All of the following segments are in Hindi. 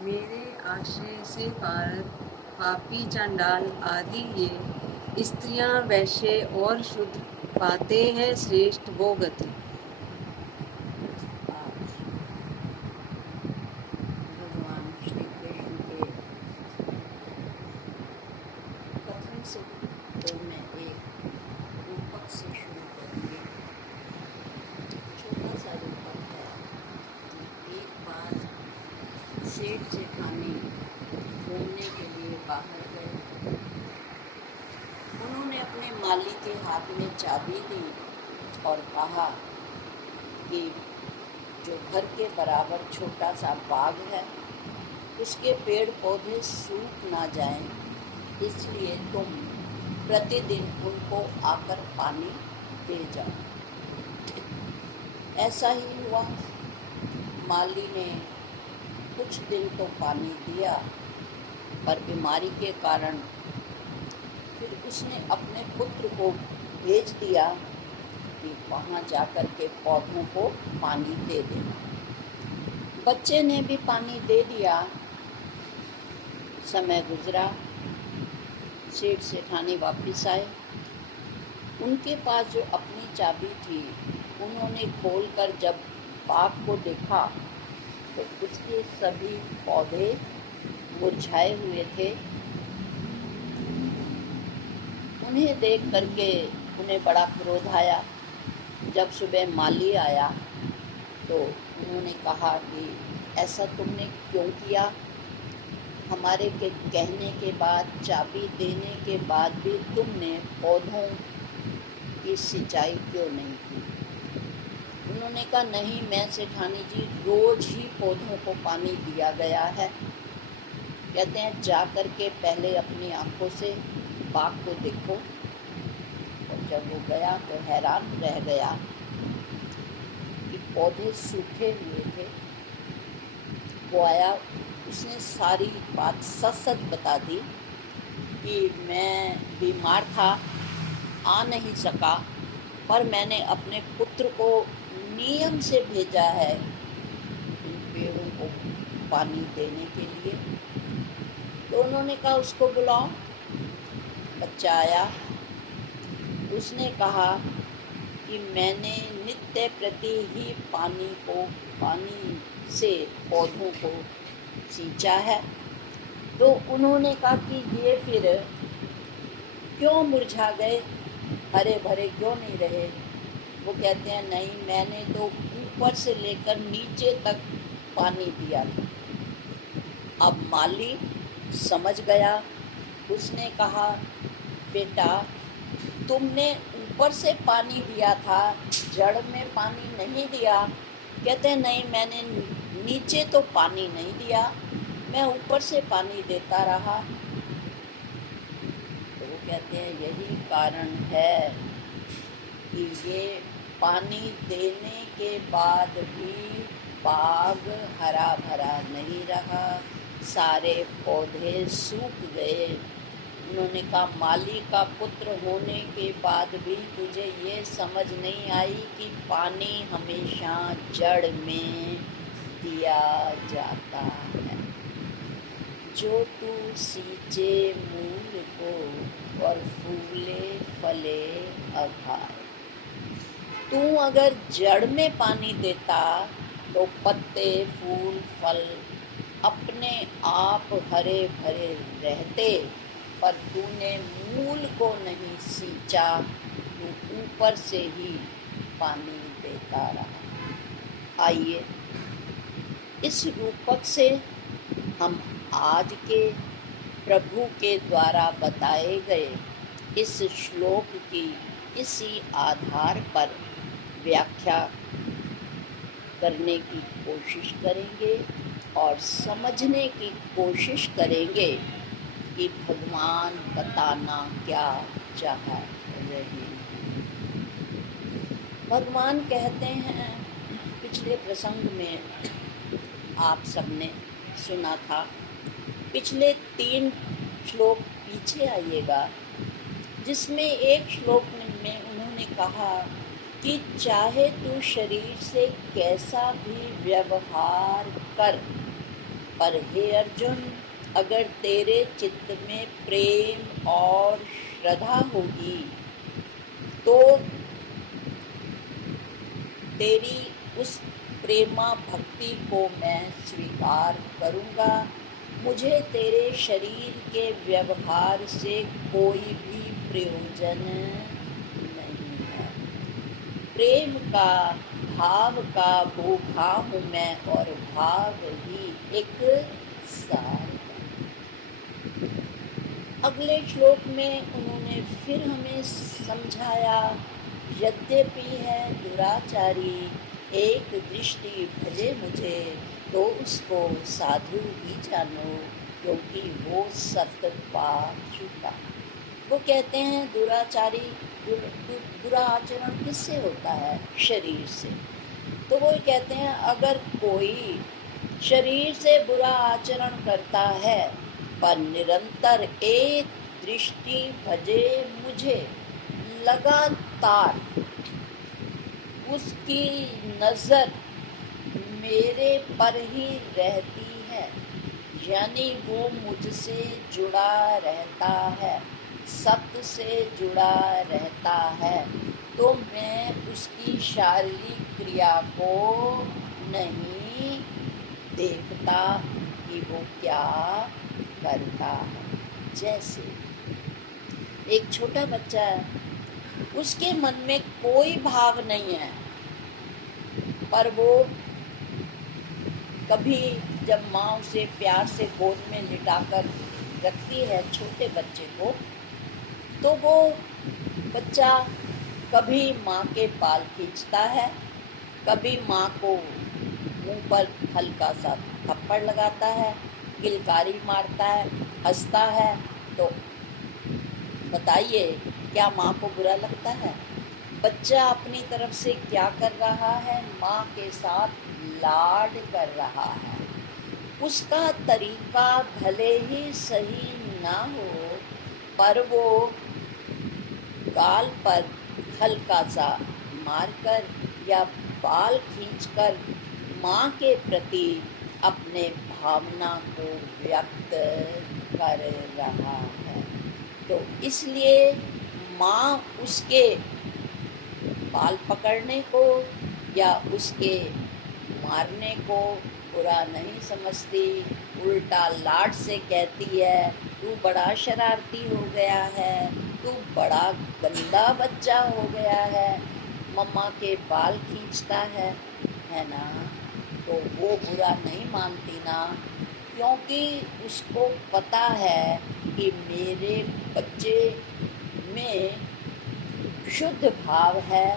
मेरे आश्रय से पापी चांडाल आदि ये स्त्रियां वैश्य और शुद्ध पाते हैं श्रेष्ठ वो गति। आज भगवान श्री कृष्ण के कथन से तो मैं एक रूपक से शुरू करूँगी। छोटा सा रूपक है कि एक बार सेठ जेठानी घूमने के लिए बाहर गए। उन्होंने अपने माली के हाथ में चाबी दी और कहा कि जो घर के बराबर छोटा सा बाग है उसके पेड़ पौधे सूख ना जाएं, इसलिए तुम प्रतिदिन उनको आकर पानी दे जाओ। ऐसा ही हुआ। माली ने कुछ दिन तो पानी दिया, पर बीमारी के कारण फिर उसने अपने पुत्र को भेज दिया कि वहाँ जाकर के पौधों को पानी दे देना। बच्चे ने भी पानी दे दिया। समय गुजरा, सेठ सेठानी वापस आए। उनके पास जो अपनी चाबी थी, उन्होंने खोलकर जब बाग को देखा तो उसके सभी पौधे मुरझाए हुए थे। उन्हें देख करके उन्हें बड़ा क्रोध आया। जब सुबह माली आया तो उन्होंने कहा कि ऐसा तुमने क्यों किया? हमारे के कहने के बाद, चाबी देने के बाद भी तुमने पौधों की सिंचाई क्यों नहीं की? उन्होंने कहा नहीं, मैं सेठानी जी रोज ही पौधों को पानी दिया गया है। कहते हैं जा कर के पहले अपनी आंखों से बाग को देखो। और जब वो गया तो हैरान रह गया कि पौधे सूखे हुए थे। वो आया, उसने सारी बात सच सच बता दी कि मैं बीमार था, आ नहीं सका, पर मैंने अपने पुत्र को नियम से भेजा है इन पेड़ों को पानी देने के लिए। तो उन्होंने कहा उसको बुलाओ। बच्चा आया। उसने कहा कि मैंने नित्य प्रति ही पानी से पौधों को सींचा है। तो उन्होंने कहा कि ये फिर क्यों मुरझा गए, हरे भरे क्यों नहीं रहे? वो कहते हैं नहीं, मैंने तो ऊपर से लेकर नीचे तक पानी दिया था। अब माली समझ गया। उसने कहा बेटा, तुमने ऊपर से पानी दिया था, जड़ में पानी नहीं दिया। कहते हैं नहीं, मैंने नीचे तो पानी नहीं दिया, मैं ऊपर से पानी देता रहा। तो वो कहते हैं यही कारण है कि ये पानी देने के बाद भी बाग हरा भरा नहीं रहा, सारे पौधे सूख गए। उन्होंने कहा माली का पुत्र होने के बाद भी तुझे ये समझ नहीं आई कि पानी हमेशा जड़ में दिया जाता है। जो तू सींचे मूल को और फूले फले अघाए। तू अगर जड़ में पानी देता तो पत्ते, फूल, फल अपने आप हरे भरे रहते, पर तूने मूल को नहीं सींचा, तू ऊपर से ही पानी देता रहा। आइए इस रूपक से हम आज के प्रभु के द्वारा बताए गए इस श्लोक की इसी आधार पर व्याख्या करने की कोशिश करेंगे और समझने की कोशिश करेंगे कि भगवान बताना क्या चाह रहे हैं। भगवान कहते हैं, पिछले प्रसंग में आप सबने सुना था, पिछले 3 श्लोक पीछे आइएगा, जिसमें एक श्लोक में उन्होंने कहा कि चाहे तू शरीर से कैसा भी व्यवहार कर, पर हे अर्जुन, अगर तेरे चित्त में प्रेम और श्रद्धा होगी तो तेरी उस प्रेमा भक्ति को मैं स्वीकार करूँगा। मुझे तेरे शरीर के व्यवहार से कोई भी प्रयोजन नहीं है। प्रेम का, भाव का भूखा हूँ मैं, और भाव ही एक सार। अगले श्लोक में उन्होंने फिर हमें समझाया, यद्यपि है दुराचारी एक दृष्टि भजे मुझे, तो उसको साधु ही जानो, क्योंकि वो सत्य पा चुका। वो कहते हैं दुराचारी, बुरा आचरण किससे होता है? शरीर से। तो वो कहते हैं अगर कोई शरीर से बुरा आचरण करता है पर निरंतर एक दृष्टि भजे मुझे, लगातार उसकी नजर मेरे पर ही रहती है, यानी वो मुझसे जुड़ा रहता है, सत्य से जुड़ा रहता है, तो मैं उसकी शारीरिक क्रिया को नहीं देखता कि वो क्या करता है। जैसे एक छोटा बच्चा है, उसके मन में कोई भाव नहीं है, पर वो कभी जब माँ उसे प्यार से गोद में लिटाकर रखती है छोटे बच्चे को, तो वो बच्चा कभी माँ के बाल खींचता है, कभी माँ को मुंह पर हल्का सा थप्पड़ लगाता है, किलकारी मारता है, हंसता है। तो बताइए क्या माँ को बुरा लगता है? बच्चा अपनी तरफ से क्या कर रहा है? माँ के साथ लाड कर रहा है। उसका तरीका भले ही सही ना हो, पर वो गाल पर हल्का सा मारकर या बाल खींचकर माँ के प्रति अपने भावना को व्यक्त कर रहा है। तो इसलिए माँ उसके बाल पकड़ने को या उसके मारने को बुरा नहीं समझती, उल्टा लाड से कहती है तू बड़ा शरारती हो गया है, तू बड़ा गंदा बच्चा हो गया है, मम्मा के बाल खींचता है ना। तो वो बुरा नहीं मानती ना, क्योंकि उसको पता है कि मेरे बच्चे में शुद्ध भाव है।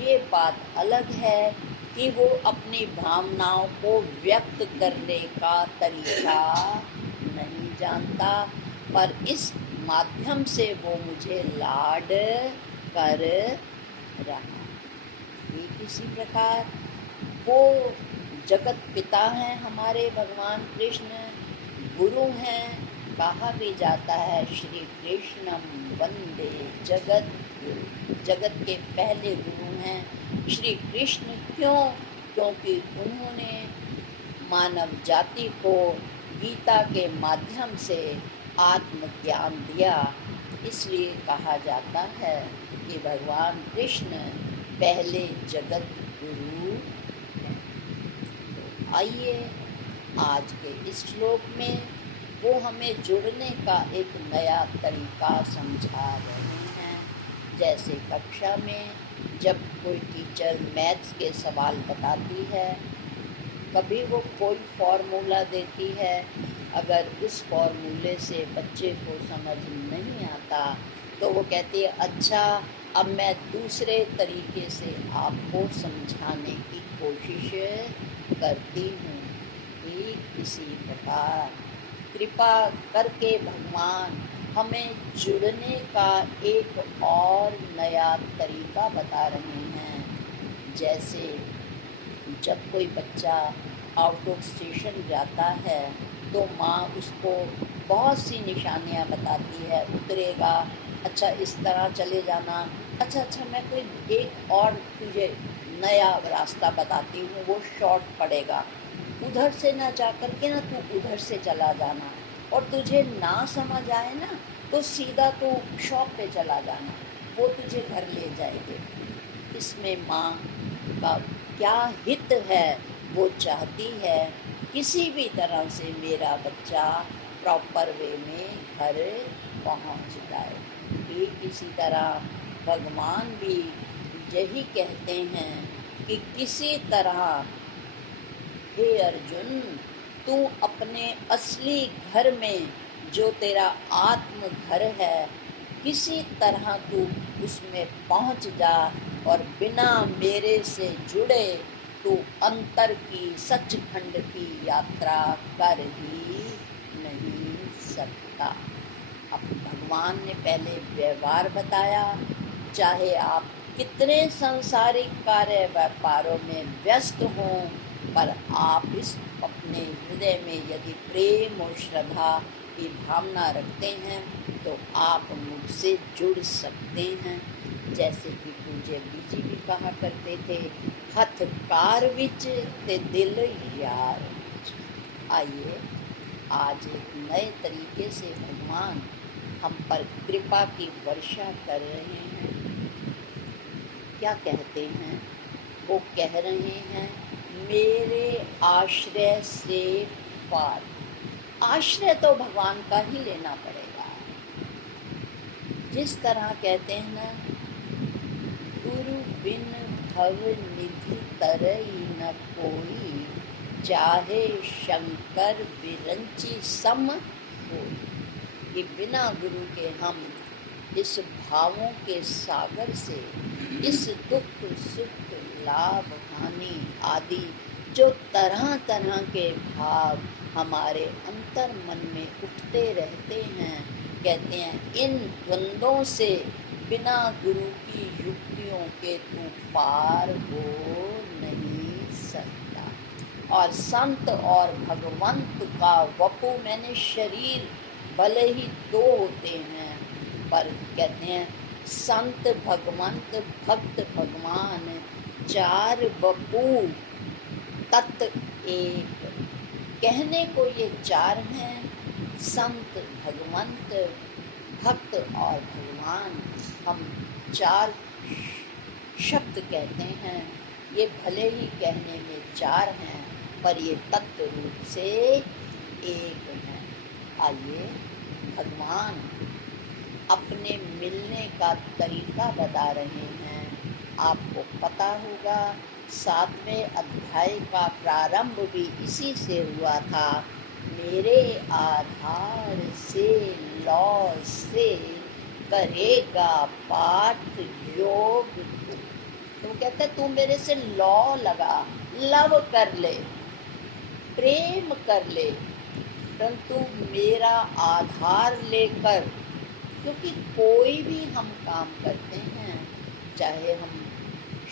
ये बात अलग है कि वो अपनी भावनाओं को व्यक्त करने का तरीका नहीं जानता, पर इस माध्यम से वो मुझे लाड कर रहा। ठीक इसी प्रकार वो जगत पिता हैं हमारे भगवान कृष्ण, गुरु हैं। कहा भी जाता है श्री कृष्णम वंदे जगत गुरु, जगत के पहले गुरु हैं श्री कृष्ण। क्यों? क्योंकि उन्होंने मानव जाति को गीता के माध्यम से आत्मज्ञान दिया, इसलिए कहा जाता है कि भगवान कृष्ण पहले जगत गुरु। आइए आज के इस श्लोक में वो हमें जुड़ने का एक नया तरीका समझा रहे हैं। जैसे कक्षा में जब कोई टीचर मैथ्स के सवाल बताती है, कभी वो कोई फॉर्मूला देती है, अगर उस फॉर्मूले से बच्चे को समझ नहीं आता तो वो कहती है अच्छा अब मैं दूसरे तरीके से आपको समझाने की कोशिश करती हूँ। ठीक इसी प्रकार कृपा करके भगवान हमें जुड़ने का एक और नया तरीका बता रहे हैं। जैसे जब कोई बच्चा आउट ऑफ स्टेशन जाता है तो माँ उसको बहुत सी निशानियाँ बताती है, उतरेगा, अच्छा इस तरह चले जाना, अच्छा मैं कोई एक और तुझे नया रास्ता बताती हूँ, वो शॉर्ट पड़ेगा, उधर से ना जा करके ना तू उधर से चला जाना, और तुझे ना समझ आए ना तो सीधा तू शॉप पे चला जाना, वो तुझे घर ले जाएंगे। इसमें माँ का क्या हित है, वो चाहती है किसी भी तरह से मेरा बच्चा प्रॉपर वे में घर पहुँच जाए। ठीक इसी तरह भगवान भी यही कहते हैं कि किसी तरह हे अर्जुन, तू अपने असली घर में जो तेरा आत्म घर है, किसी तरह तू उसमें पहुंच जा, और बिना मेरे से जुड़े तू अंतर की सचखंड की यात्रा कर ही नहीं सकता। अब भगवान ने पहले व्यवहार बताया, चाहे आप कितने सांसारिक कार्य व्यापारों में व्यस्त हों, पर आप इस अपने हृदय में यदि प्रेम और श्रद्धा की भावना रखते हैं तो आप मुझसे जुड़ सकते हैं। जैसे कि पूज्य बीजी भी कहा करते थे, हथकार विच ते दिल यार विच। आइए आज एक नए तरीके से भगवान हम पर कृपा की वर्षा कर रहे हैं। क्या कहते हैं? वो कह रहे हैं, मेरे आश्रय से पार। आश्रय तो भगवान का ही लेना पड़ेगा। जिस तरह कहते हैं ना, गुरु बिन भव निधि तरई न कोई, चाहे शंकर विरंची सम होई। कि बिना गुरु के हम इस भावों के सागर से इस दुख सुख लाभ हानि आदि जो तरह तरह के भाव हमारे अंतर मन में उठते रहते हैं, कहते हैं इन द्वंद्वों से बिना गुरु की युक्तियों के तू पार हो नहीं सकता। और संत और भगवंत का वपु मैंने शरीर भले ही दो होते हैं, पर कहते हैं संत भगवंत भक्त भगवान चार वपु तत् एक। कहने को ये चार हैं, संत भगवंत भक्त और भगवान। हम चार शब्द कहते हैं, ये भले ही कहने में चार हैं पर ये तत्व रूप से एक हैं। आइए भगवान अपने मिलने का तरीका बता रहे हैं। आपको पता होगा 7वें अध्याय का प्रारंभ भी इसी से हुआ था, मेरे आधार से लौ से करेगा पाठ योग तू। तो कहते तू मेरे से लौ लगा, लव कर ले, प्रेम कर ले, परंतु मेरा आधार लेकर। क्योंकि कोई भी हम काम करते हैं, चाहे हम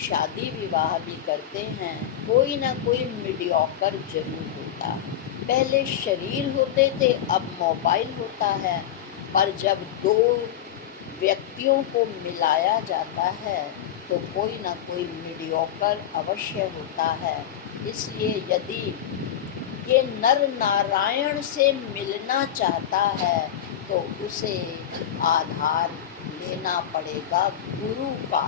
शादी विवाह भी करते हैं, कोई ना कोई मीडियोकर जरूर होता। पहले शरीर होते थे, अब मोबाइल होता है, पर जब दो व्यक्तियों को मिलाया जाता है तो कोई ना कोई मीडियोकर अवश्य होता है। इसलिए यदि ये नर नारायण से मिलना चाहता है तो उसे आधार लेना पड़ेगा गुरु का।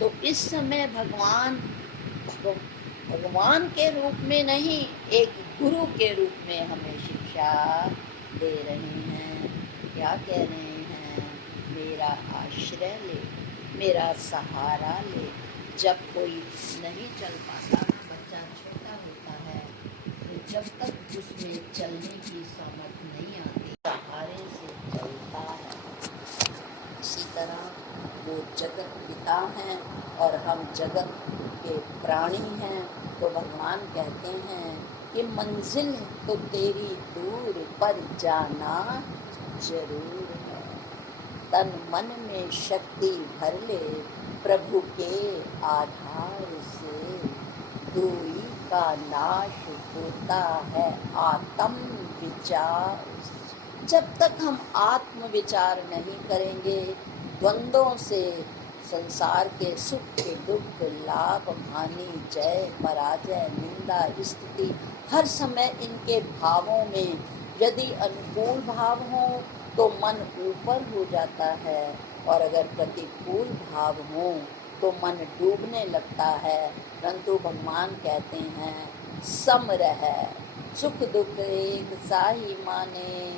तो इस समय भगवान के रूप में नहीं, एक गुरु के रूप में हमें शिक्षा दे रहे हैं। क्या कह रहे हैं? मेरा आश्रय ले, मेरा सहारा ले। जब कोई नहीं चल पाता, बच्चा छोटा होता है, तो जब तक उसमें चलने की समझ नहीं आती, सहारे से चलता है। इसी तरह वो जगत पिता हैं और हम जगत के प्राणी हैं। तो भगवान कहते हैं कि मंजिल तो तेरी दूर, पर जाना जरूर है। तन मन में शक्ति भर ले, प्रभु के आधार से। दुई का नाश होता है आत्म विचार। जब तक हम आत्म विचार नहीं करेंगे, द्वंद्वों से संसार के सुख के दुख, लाभ हानि, जय पराजय, निंदा स्तुति, हर समय इनके भावों में यदि अनुकूल भाव हो तो मन ऊपर हो जाता है, और अगर प्रतिकूल भाव हो तो मन डूबने लगता है। परंतु भगवान कहते हैं सम रह, सुख दुख एक साही माने,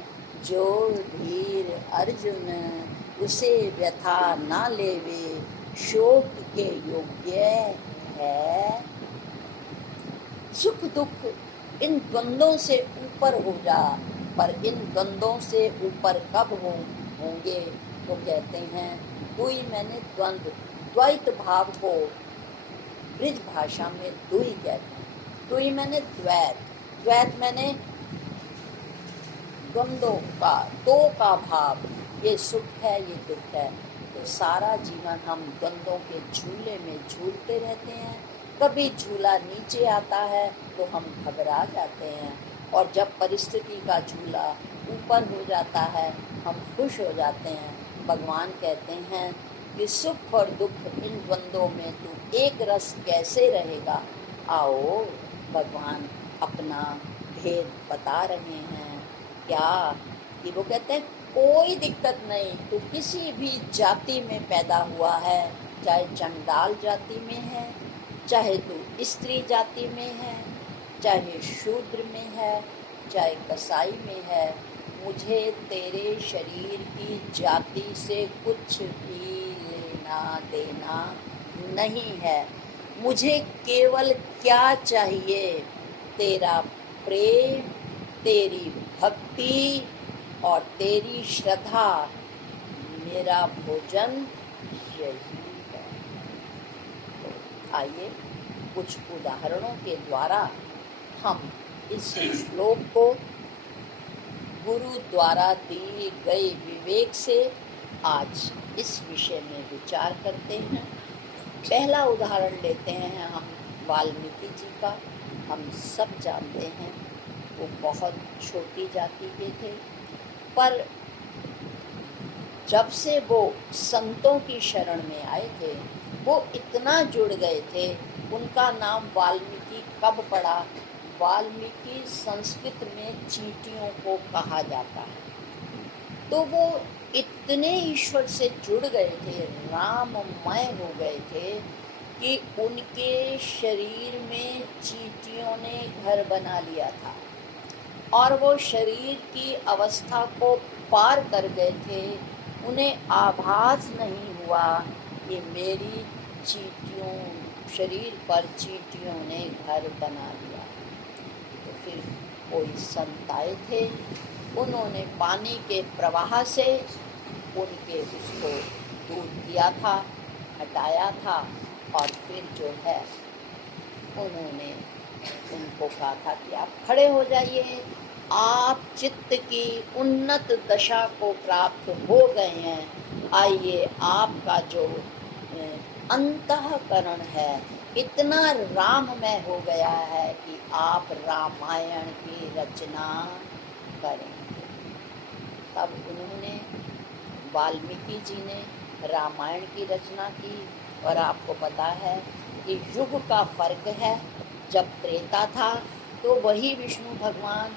जो धीर अर्जुन उसे व्यथा ना लेवे, शोक के योग्य है। सुख दुख इन द्वंद्वों से ऊपर हो जा, पर इन द्वंद्वों से ऊपर कब होंगे तो कहते हैं दुई, मैंने द्वंद्व, द्वैत भाव को ब्रिज भाषा में दुई कहते हैं। दुई मैंने द्वैत, द्वैत मैंने द्वंद्वों का, दो का भाव, ये सुख है ये दुख है। तो सारा जीवन हम द्वंद्वों के झूले में झूलते रहते हैं। कभी झूला नीचे आता है तो हम घबरा जाते हैं, और जब परिस्थिति का झूला ऊपर हो जाता है हम खुश हो जाते हैं। भगवान कहते हैं कि सुख और दुख इन द्वंद्वों में तू एक रस कैसे रहेगा। आओ भगवान अपना भेद बता रहे हैं क्या, कि वो कहते हैं कोई दिक्कत नहीं, तू किसी भी जाति में पैदा हुआ है, चाहे चंडाल जाति में है, चाहे तू स्त्री जाति में है, चाहे शूद्र में है, चाहे कसाई में है, मुझे तेरे शरीर की जाति से कुछ भी लेना देना नहीं है। मुझे केवल क्या चाहिए, तेरा प्रेम, तेरी भक्ति और तेरी श्रद्धा, मेरा भोजन यही है। तो आइए कुछ उदाहरणों के द्वारा हम इस श्लोक को गुरु द्वारा दिए गए विवेक से आज इस विषय में विचार करते हैं। पहला उदाहरण लेते हैं हम वाल्मीकि जी का। हम सब जानते हैं वो बहुत छोटी जाति के थे, पर जब से वो संतों की शरण में आए थे वो इतना जुड़ गए थे। उनका नाम वाल्मीकि कब पड़ा? वाल्मीकि संस्कृत में चींटियों को कहा जाता है। तो वो इतने ईश्वर से जुड़ गए थे, राममय हो गए थे कि उनके शरीर में चींटियों ने घर बना लिया था, और वो शरीर की अवस्था को पार कर गए थे। उन्हें आभास नहीं हुआ कि मेरी चींटियों, शरीर पर चींटियों ने घर बना लिया। तो फिर कोई संत आए थे, उन्होंने पानी के प्रवाह से उनके उसको दूर किया था, हटाया था, और फिर जो है उन्होंने उनको कहा था कि आप खड़े हो जाइए, आप चित्त की उन्नत दशा को प्राप्त हो गए हैं। आइए, आपका जो अंतःकरण है इतना राममय हो गया है कि आप रामायण की रचना करेंगे। तब उन्होंने, वाल्मीकि जी ने रामायण की रचना की। और आपको पता है कि युग का फर्क है। जब त्रेता था तो वही विष्णु भगवान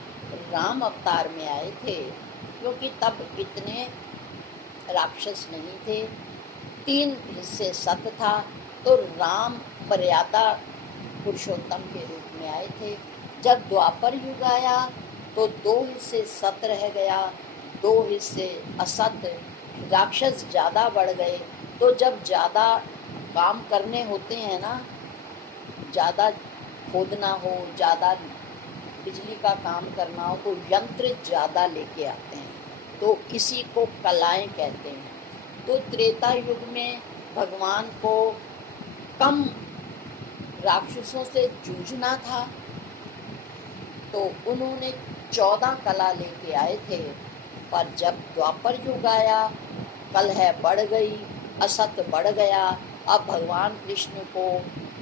राम अवतार में आए थे, क्योंकि तब इतने राक्षस नहीं थे। 3 हिस्से सत था, तो राम मर्यादा पुरुषोत्तम के रूप में आए थे। जब द्वापर युग आया तो 2 हिस्से सत रह गया, 2 हिस्से असत। राक्षस ज़्यादा बढ़ गए, तो जब ज़्यादा काम करने होते हैं ना, ज़्यादा खोदना हो, ज़्यादा बिजली का काम करना हो, तो यंत्र ज़्यादा लेके आते हैं, तो इसी को कलाएं कहते हैं। तो त्रेता युग में भगवान को कम राक्षसों से जूझना था, तो उन्होंने 14 कला लेके आए थे। पर जब द्वापर युग आया, कलह बढ़ गई, असत बढ़ गया। अब भगवान कृष्ण को,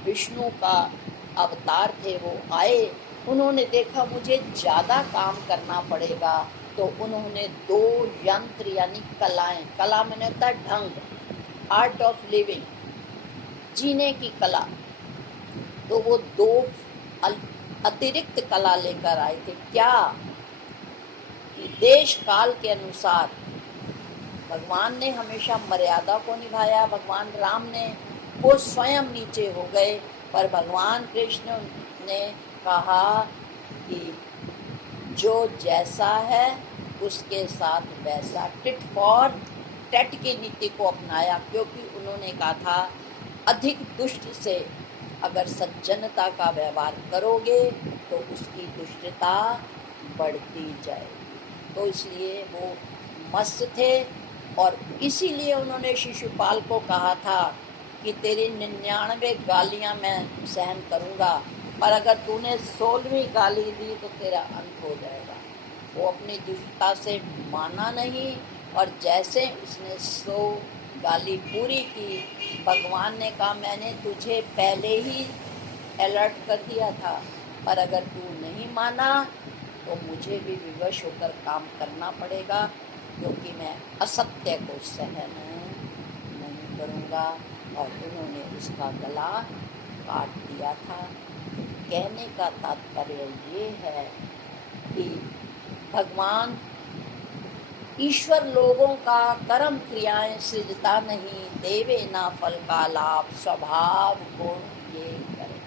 विष्णु का अवतार थे, वो आए, उन्होंने देखा मुझे ज़्यादा काम करना पड़ेगा, तो उन्होंने 2 यंत्र यानी कलाएं, कला मैंने होता ढंग, आर्ट ऑफ लिविंग, जीने की कला। तो वो दो अतिरिक्त कला लेकर आए थे। क्या? कि देश काल के अनुसार भगवान ने हमेशा मर्यादा को निभाया। भगवान राम ने वो स्वयं नीचे हो गए, पर भगवान कृष्ण ने कहा कि जो जैसा है उसके साथ वैसा, टिट फॉर टैट की नीति को अपनाया, क्योंकि उन्होंने कहा था अधिक दुष्ट से अगर सज्जनता का व्यवहार करोगे तो उसकी दुष्टता बढ़ती जाएगी। तो इसलिए वो मस्त थे, और इसीलिए उन्होंने शिशुपाल को कहा था कि तेरी 99 गालियां मैं सहन करूंगा, पर अगर तूने 16वीं गाली दी तो तेरा अंत हो जाएगा। वो अपनी दुष्टता से माना नहीं, और जैसे उसने 100 गाली पूरी की, भगवान ने कहा मैंने तुझे पहले ही अलर्ट कर दिया था, पर अगर तू नहीं माना तो मुझे भी विवश होकर काम करना पड़ेगा, क्योंकि मैं असत्य को सहन नहीं करूँगा। और उन्होंने उसका गला काट दिया था। कहने का तात्पर्य ये है कि भगवान ईश्वर लोगों का कर्म क्रियाएं सृजता नहीं, देवे ना फल का लाभ, स्वभाव गुण ये करे।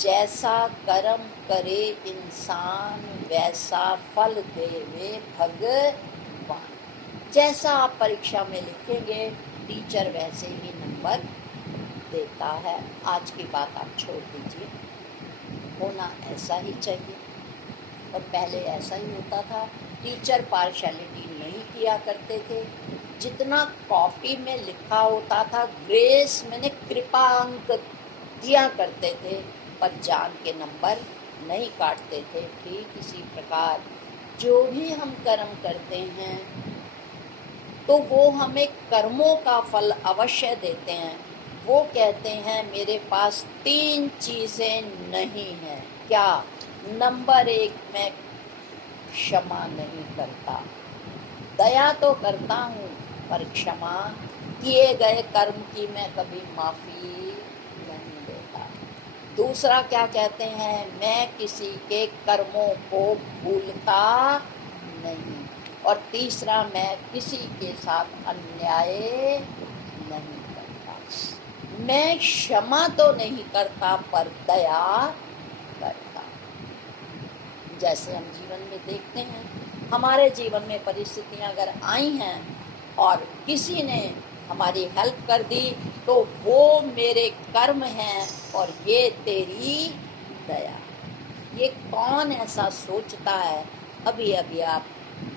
जैसा कर्म करे इंसान वैसा फल देवे भगवान। जैसा आप परीक्षा में लिखेंगे टीचर वैसे ही नंबर देता है। आज की बात आप छोड़ दीजिए, होना ऐसा ही चाहिए, और पहले ऐसा ही होता था। टीचर पार्शलिटी नहीं किया करते थे। जितना कॉपी में लिखा होता था ग्रेस मैंने कृपा अंक दिया करते थे, पर जान के नंबर नहीं काटते थे। ठीक इसी प्रकार जो भी हम कर्म करते हैं तो वो हमें कर्मों का फल अवश्य देते हैं। वो कहते हैं मेरे पास 3 चीज़ें नहीं हैं। क्या? नंबर 1, मैं क्षमा नहीं करता। दया तो करता हूँ, पर क्षमा किए गए कर्म की मैं कभी माफ़ी नहीं देता। दूसरा क्या कहते हैं? मैं किसी के कर्मों को भूलता नहीं। और तीसरा, मैं किसी के साथ अन्याय नहीं करता। मैं क्षमा तो नहीं करता, पर दया करता। जैसे हम जीवन में देखते हैं, हमारे जीवन में परिस्थितियां अगर आई हैं और किसी ने हमारी हेल्प कर दी, तो वो मेरे कर्म हैं और ये तेरी दया। ये कौन ऐसा सोचता है? अभी अभी आप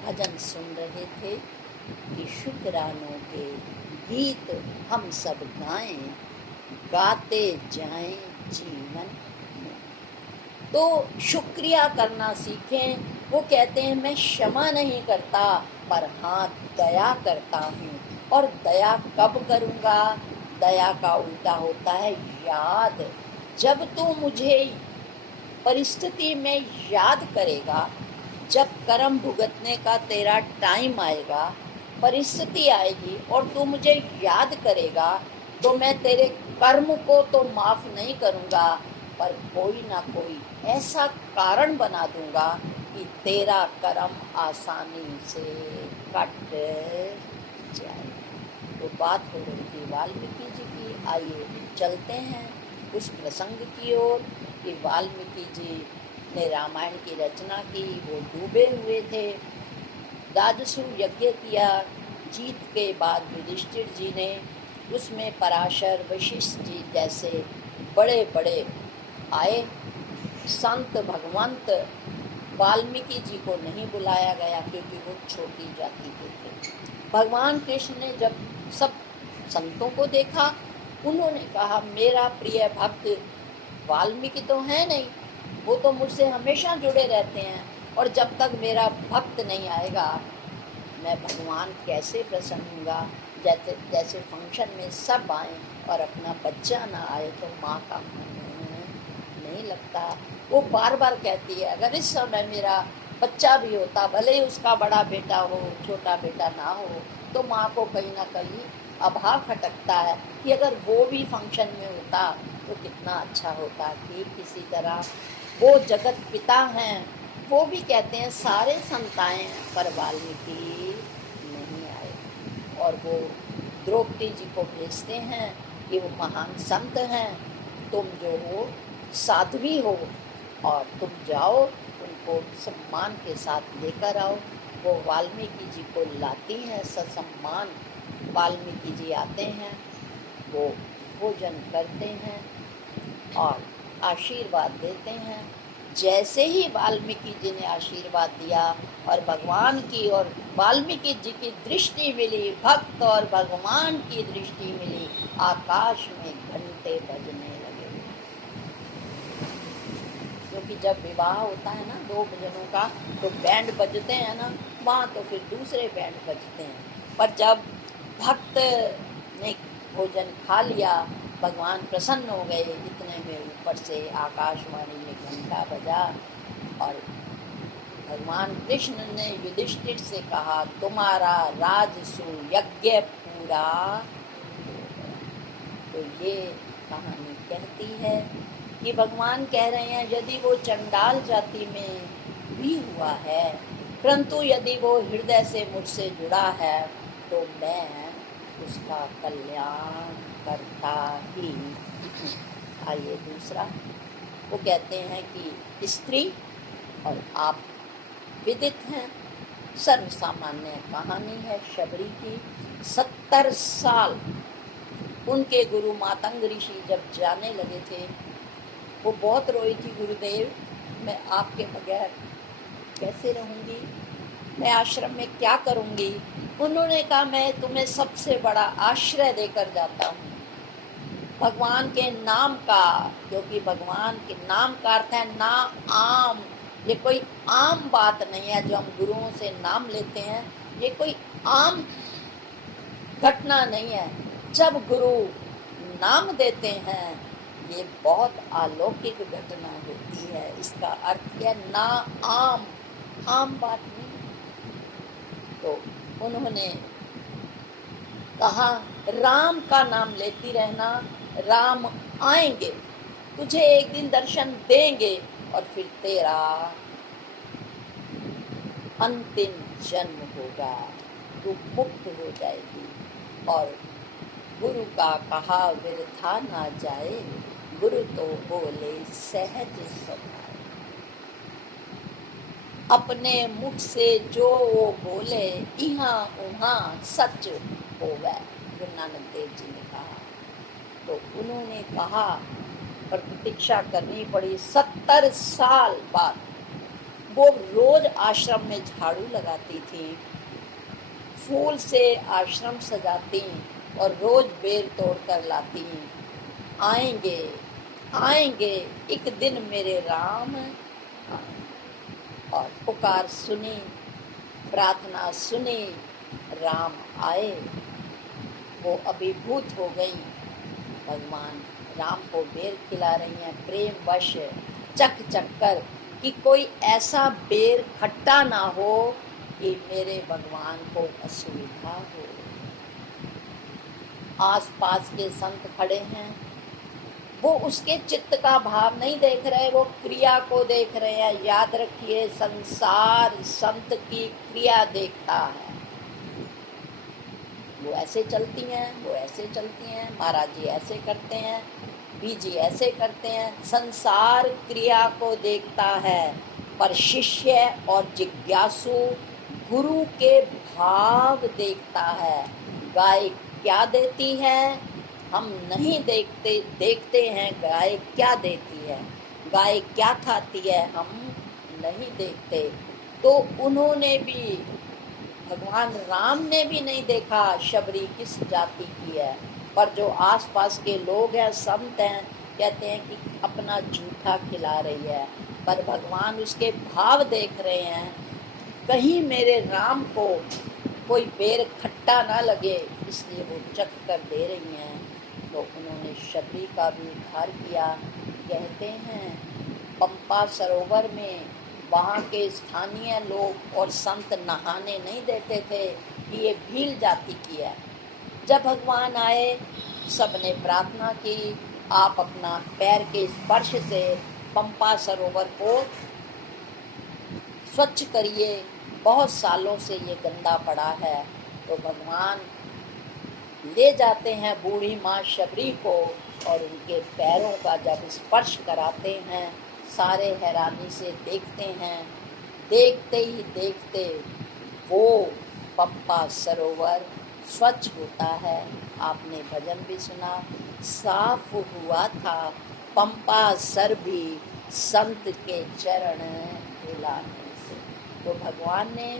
भजन सुन रहे थे कि शुक्रानों के गीत हम सब गाएं, गाते जाएं जीवन में। तो शुक्रिया करना सीखें। वो कहते हैं मैं क्षमा नहीं करता, पर हाँ दया करता हूँ। और दया कब करूँगा? दया का उल्टा होता है याद। जब तू मुझे परिस्थिति में याद करेगा, जब कर्म भुगतने का तेरा टाइम आएगा, परिस्थिति आएगी और तू मुझे याद करेगा, तो मैं तेरे कर्म को तो माफ़ नहीं करूँगा, पर कोई ना कोई ऐसा कारण बना दूँगा कि तेरा कर्म आसानी से कट जाए। तो बात हो रही थी वाल्मीकि जी की। आइए चलते हैं उस प्रसंग की ओर कि वाल्मीकि जी ने रामायण की रचना की। वो डूबे हुए थे, राजसु यज्ञ किया। जीत के बाद युधिष्ठिर जी ने उसमें पराशर, वशिष्ठ जी जैसे बड़े बड़े आए संत भगवंत। वाल्मीकि जी को नहीं बुलाया गया क्योंकि वो छोटी जाति के थे। भगवान कृष्ण ने जब सब संतों को देखा, उन्होंने कहा मेरा प्रिय भक्त वाल्मीकि तो है नहीं, वो तो मुझसे हमेशा जुड़े रहते हैं, और जब तक मेरा भक्त नहीं आएगा मैं भगवान कैसे प्रसन्न होऊंगा। जैसे फंक्शन में सब आए और अपना बच्चा ना आए तो माँ का नहीं लगता। वो बार बार कहती है अगर इस समय मेरा बच्चा भी होता, भले ही उसका बड़ा बेटा हो छोटा बेटा ना हो, तो माँ को कहीं ना कहीं अभाव खटकता है कि अगर वो भी फंक्शन में होता तो कितना अच्छा होता। कि किसी तरह वो जगत पिता हैं, वो भी कहते हैं सारे संत आए पर वाल्मीकि नहीं आए, और वो द्रौपदी जी को भेजते हैं कि वो महान संत हैं, तुम जो हो साध्वी हो और तुम जाओ उनको सम्मान के साथ लेकर आओ। वो वाल्मीकि जी को लाती हैं ससम्मान। वाल्मीकि जी आते हैं, वो भोजन करते हैं और आशीर्वाद देते हैं। जैसे ही वाल्मीकि जी ने आशीर्वाद दिया और भगवान की और वाल्मीकि जी की दृष्टि मिली, भक्त और भगवान की दृष्टि मिली, आकाश में घंटे बजने लगे। क्योंकि जब विवाह होता है ना दो जनों का, तो बैंड बजते हैं ना वहाँ, तो फिर दूसरे बैंड बजते हैं। पर जब भक्त ने भोजन खा लिया, भगवान प्रसन्न हो गए, इतने में ऊपर से आकाशवाणी में घंटा बजा और भगवान कृष्ण ने युधिष्ठिर से कहा, तुम्हारा राजसु यज्ञ पूरा। तो ये कहानी कहती है कि भगवान कह रहे हैं यदि वो चंडाल जाति में भी हुआ है, परंतु यदि वो हृदय से मुझसे जुड़ा है तो मैं उसका कल्याण करता ही। आइए दूसरा, वो कहते हैं कि स्त्री, और आप विदित हैं, सर्वसामान्य कहानी है शबरी की। 70 साल उनके गुरु मातंग ऋषि जब जाने लगे थे, वो बहुत रोई थी, गुरुदेव मैं आपके बगैर कैसे रहूँगी, मैं आश्रम में क्या करूँगी। उन्होंने कहा मैं तुम्हें सबसे बड़ा आश्रय देकर जाता हूँ, भगवान के नाम का, क्योंकि भगवान के नाम का अर्थ है ना आम। ये कोई आम बात नहीं है जो हम गुरुओं से नाम लेते हैं, ये कोई आम घटना नहीं है। जब गुरु नाम देते हैं ये बहुत अलौकिक घटना होती है। इसका अर्थ है ना आम बात नहीं। तो उन्होंने कहा राम का नाम लेती रहना, राम आएंगे, तुझे एक दिन दर्शन देंगे और फिर तेरा अंतिम जन्म होगा, तू मुक्त हो जाएगी। और गुरु का कहा वृथा ना जाए, गुरु तो बोले सहज स्वभाव। अपने मुख से जो वो बोले यहाँ उहाँ सच होवे, गुरु नानक देव जी ने कहा। तो उन्होंने कहा, पर प्रतीक्षा करनी पड़ी। 70 साल बाद वो रोज आश्रम में झाड़ू लगाती थी, फूल से आश्रम सजाती और रोज बेर तोड़ कर लाती। आएंगे आएंगे एक दिन मेरे राम, और पुकार सुनी, प्रार्थना सुनी, राम आए। वो अभिभूत हो गई, भगवान राम को बेर खिला रही हैं प्रेम वश, चख चख कर, कि कोई ऐसा बेर खट्टा ना हो कि मेरे भगवान को असुविधा हो। आसपास के संत खड़े हैं, वो उसके चित्त का भाव नहीं देख रहे, वो क्रिया को देख रहे हैं। याद रखिए, संसार संत की क्रिया देखता है। वो ऐसे चलती हैं, वो ऐसे चलती हैं, महाराज जी ऐसे करते हैं, बीजी ऐसे करते हैं। संसार क्रिया को देखता है, पर शिष्य और जिज्ञासु गुरु के भाव देखता है। गाय क्या देती है हम नहीं देखते, देखते हैं गाय क्या देती है। गाय क्या खाती है हम नहीं देखते। तो उन्होंने भी, भगवान राम ने भी नहीं देखा शबरी किस जाति की है, पर जो आसपास के लोग हैं, संत हैं, कहते हैं कि अपना जूठा खिला रही है, पर भगवान उसके भाव देख रहे हैं। कहीं मेरे राम को कोई बेर खट्टा ना लगे, इसलिए वो चख कर दे रही हैं। तो उन्होंने शबरी का भी उद्धार किया। कहते हैं पंपा सरोवर में वहाँ के स्थानीय लोग और संत नहाने नहीं देते थे कि ये भील जाति की है। जब भगवान आए, सबने प्रार्थना की, आप अपना पैर के स्पर्श से पंपा सरोवर को स्वच्छ करिए, बहुत सालों से ये गंदा पड़ा है। तो भगवान ले जाते हैं बूढ़ी माँ शबरी को और उनके पैरों का जब स्पर्श कराते हैं, सारे हैरानी से देखते हैं। देखते ही देखते वो पंपा सरोवर स्वच्छ होता है। आपने भजन भी सुना, साफ हुआ था पंपा सर भी संत के चरण हिलाने से। तो भगवान ने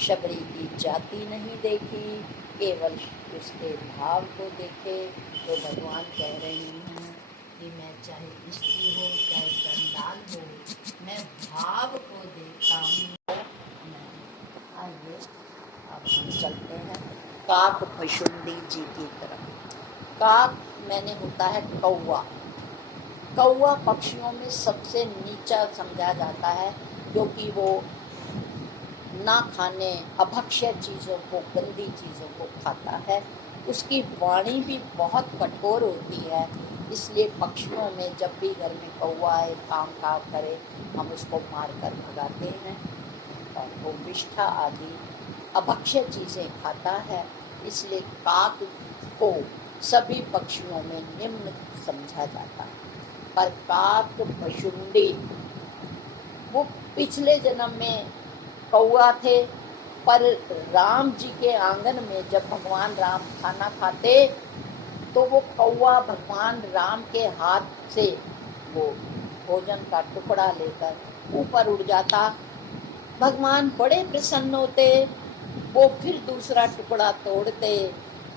शबरी की जाति नहीं देखी, केवल उसके भाव को देखे। तो भगवान कह रही हैं कि मैं चाहे स्त्री हो चाहे चंडाल हो, मैं भाव को देखता हूँ। आइए अब हम चलते हैं काक भशुंडी जी की तरफ। काक मैंने होता है कौवा। कौवा पक्षियों में सबसे नीचा समझा जाता है, क्योंकि वो ना खाने अभक्ष्य चीज़ों को, गंदी चीज़ों को खाता है। उसकी वाणी भी बहुत कठोर होती है, इसलिए पक्षियों में जब भी घर में कौवा आए, काम काम करे, हम उसको मारकर भगाते हैं। और वो विष्ठा आदि अभक्ष्य चीज़ें खाता है, इसलिए काक को सभी पक्षियों में निम्न समझा जाता है। पर काक भशुंडी वो पिछले जन्म में कौआ थे, पर राम जी के आंगन में जब भगवान राम खाना खाते तो वो कौआ भगवान राम के हाथ से वो भोजन का टुकड़ा लेकर ऊपर उड़ जाता। भगवान बड़े प्रसन्न होते, वो फिर दूसरा टुकड़ा तोड़ते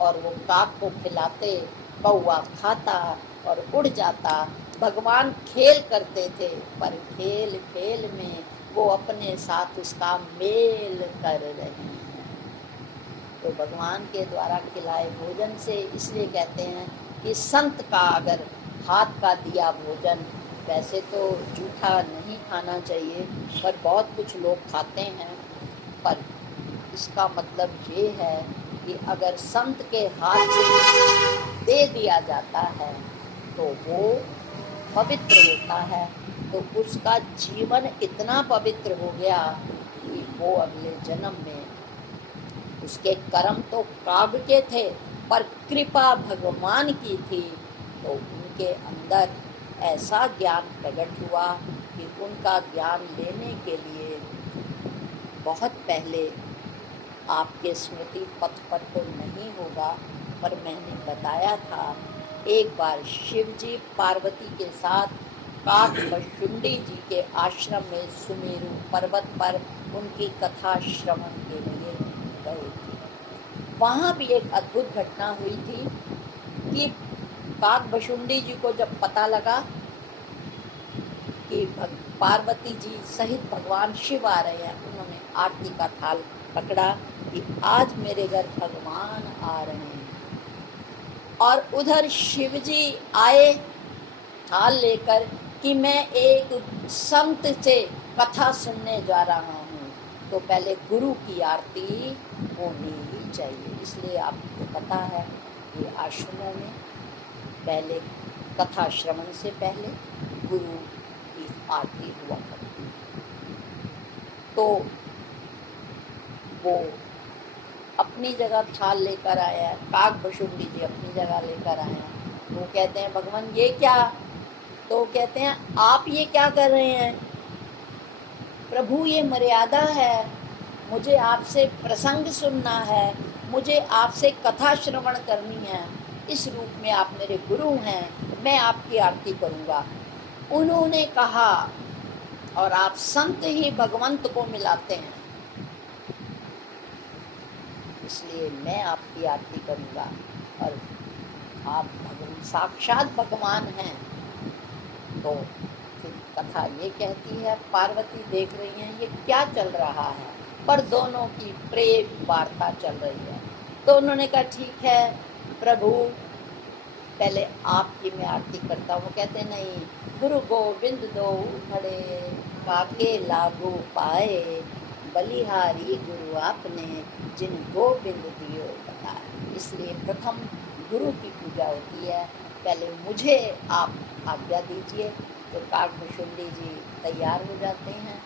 और वो काक को खिलाते। कौआ खाता और उड़ जाता। भगवान खेल करते थे, पर खेल खेल में वो अपने साथ उसका मेल कर रहे हैं। तो भगवान के द्वारा खिलाए भोजन से इसलिए कहते हैं कि संत का अगर हाथ का दिया भोजन, वैसे तो जूठा नहीं खाना चाहिए, पर बहुत कुछ लोग खाते हैं, पर इसका मतलब ये है कि अगर संत के हाथ से दे दिया जाता है तो वो पवित्र होता है। तो उसका जीवन इतना पवित्र हो गया कि वो अगले जन्म में, उसके कर्म तो काग के थे पर कृपा भगवान की थी, तो उनके अंदर ऐसा ज्ञान प्रकट हुआ कि उनका ज्ञान लेने के लिए बहुत पहले, आपके स्मृति पथ पर तो नहीं होगा, पर मैंने बताया था एक बार शिव जी पार्वती के साथ काक भशुंडी जी के आश्रम में सुमेरु पर्वत पर उनकी कथा श्रवण के लिए गए थे। वहाँ भी एक अद्भुत घटना हुई थी कि काक भशुंडी जी को जब पता लगा कि पार्वती जी सहित भगवान शिव आ रहे हैं, उन्होंने आरती का थाल पकड़ा कि आज मेरे घर भगवान आ रहे हैं। और उधर शिव जी आए थाल लेकर कि मैं एक संत से कथा सुनने जा रहा हूँ, तो पहले गुरु की आरती होनी ही चाहिए। इसलिए आपको पता है कि आश्रमों में पहले कथा श्रवण से पहले गुरु की आरती हुआ करती। तो वो अपनी जगह थाल लेकर आया है, काक भशुंडी जी अपनी जगह लेकर आए हैं। वो कहते हैं भगवान ये क्या? तो कहते हैं आप ये क्या कर रहे हैं? प्रभु ये मर्यादा है, मुझे आपसे प्रसंग सुनना है, मुझे आपसे कथा श्रवण करनी है, इस रूप में आप मेरे गुरु हैं, मैं आपकी आरती करूँगा। उन्होंने कहा, और आप संत ही भगवंत को मिलाते हैं, इसलिए मैं आपकी आरती करूँगा। और आप भगवान साक्षात भगवान हैं। तो फिर कथा ये कहती है, पार्वती देख रही हैं ये क्या चल रहा है, पर दोनों की प्रेम वार्ता चल रही है। तो उन्होंने कहा ठीक है प्रभु, पहले आपकी मैं आरती करता हूँ। कहते नहीं, गुरु गोविंद दो खड़े काके लागू पाए, बलिहारी गुरु आपने, जिन गोविंद दियो बता। इसलिए प्रथम गुरु की पूजा होती है। पहले मुझे आप आज्ञा दीजिए। तो काकभुशुंडी जी तैयार हो जाते हैं।